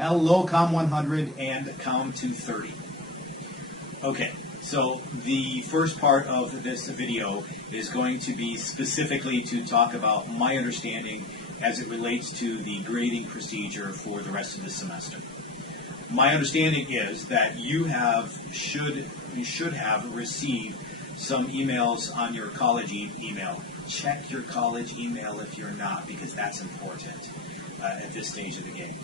Hello, COM 100 and COM 230. Okay, so the first part of this video is going to be specifically to talk about my understanding as it relates to the grading procedure for the rest of the semester. My understanding is that you should have received some emails on your college email. Check your college email if you're not, because that's important at this stage of the game.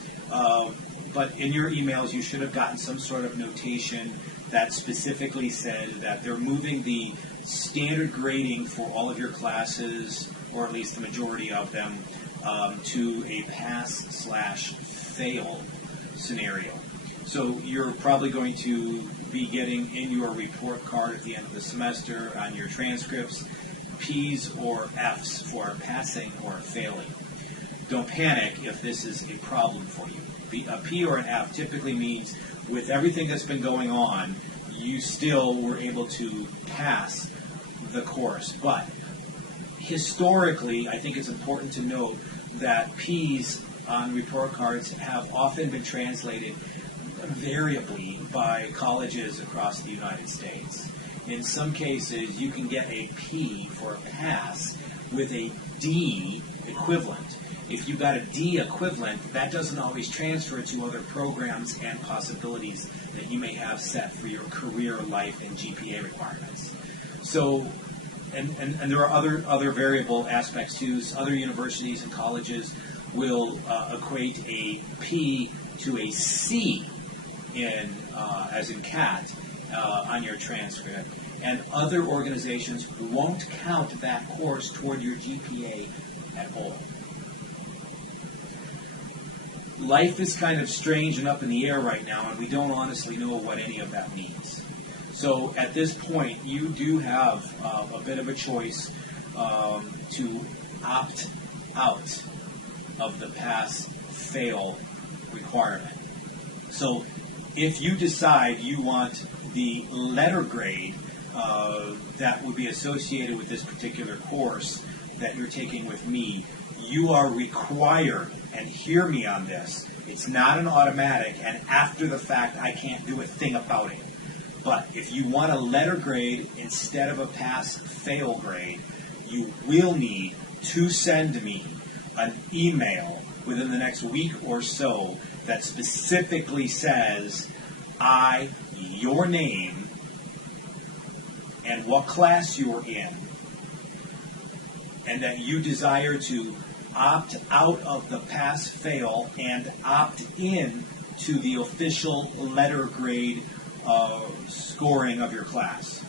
But in your emails, you should have gotten some sort of notation that specifically said that they're moving the standard grading for all of your classes, or at least the majority of them, to a pass/fail scenario. So you're probably going to be getting in your report card at the end of the semester on your transcripts P's or F's for passing or failing. Don't panic if this is a problem for you. A P or an F typically means with everything that's been going on, you still were able to pass the course. But historically, I think it's important to note that P's on report cards have often been translated variably by colleges across the United States. In some cases, you can get a P for a pass with a D equivalent. If you got a D equivalent, that doesn't always transfer to other programs and possibilities that you may have set for your career, life, and GPA requirements. So, and there are other variable aspects too. Other universities and colleges will equate a P to a C as in CAT on your transcript, and other organizations won't count that course toward your GPA at all. Life is kind of strange and up in the air right now, and we don't honestly know what any of that means. So at this point, you do have a bit of a choice to opt out of the pass-fail requirement. So if you decide you want the letter grade that would be associated with this particular course that you're taking with me, you are required, and hear me on this, it's not an automatic, and after the fact, I can't do a thing about it. But if you want a letter grade instead of a pass-fail grade, you will need to send me an email within the next week or so that specifically says, your name, and what class you are in, and that you desire to opt out of the pass-fail and opt in to the official letter grade scoring of your class.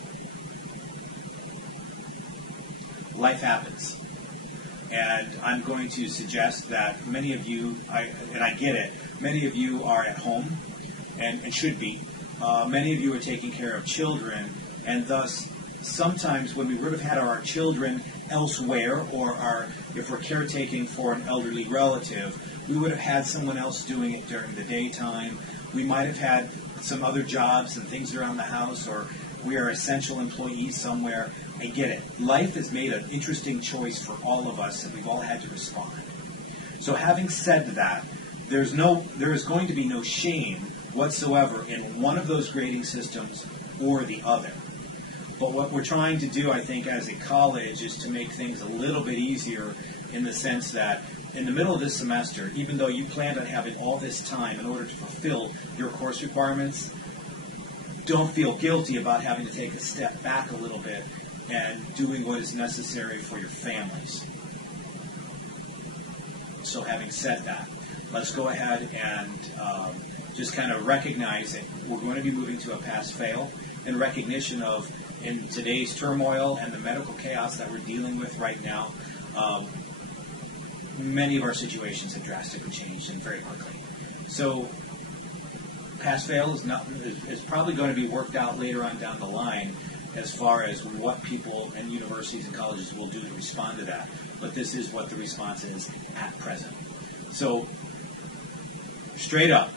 Life happens. And I'm going to suggest that many of you, and I get it, many of you are at home, and should be. Many of you are taking care of children, and thus sometimes when we would have had our children elsewhere, or if we're caretaking for an elderly relative, we would have had someone else doing it during the daytime. We might have had some other jobs and things around the house, or we are essential employees somewhere. I get it. Life has made an interesting choice for all of us, and we've all had to respond. So having said that, there is going to be no shame whatsoever in one of those grading systems or the other. But what we're trying to do, I think, as a college is to make things a little bit easier in the sense that in the middle of this semester, even though you planned on having all this time in order to fulfill your course requirements, don't feel guilty about having to take a step back a little bit and doing what is necessary for your families. So having said that, let's go ahead and just kind of recognize that we're going to be moving to a pass-fail in recognition of, in today's turmoil and the medical chaos that we're dealing with right now, many of our situations have drastically changed and very quickly. So pass-fail is probably going to be worked out later on down the line as far as what people and universities and colleges will do to respond to that. But this is what the response is at present. So straight up,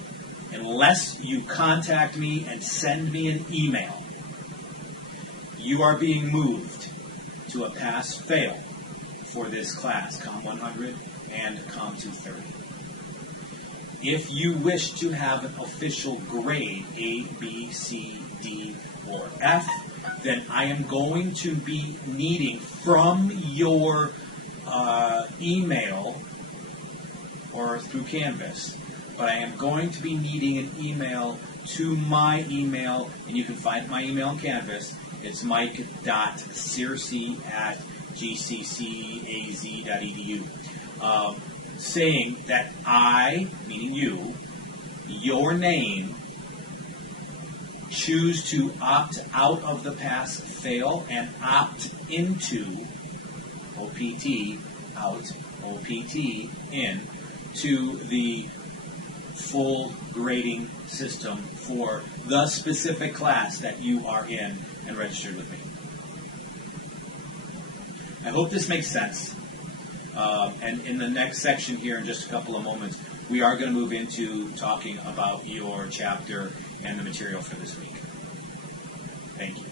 unless you contact me and send me an email, you are being moved to a pass-fail for this class, COM 100 and COM 230. If you wish to have an official grade, A, B, C, D, or F, then I am going to be needing from your email or through Canvas, but I am going to be needing an email to my email, and you can find my email on Canvas. It's mike.searcy@gccaz.edu, saying that I, meaning you, your name, choose to opt out of the pass-fail and opt into OPT, out, OPT, in, to the full grading system for the specific class that you are in and registered with me. I hope this makes sense. And in the next section here, in just a couple of moments, we are going to move into talking about your chapter and the material for this week. Thank you.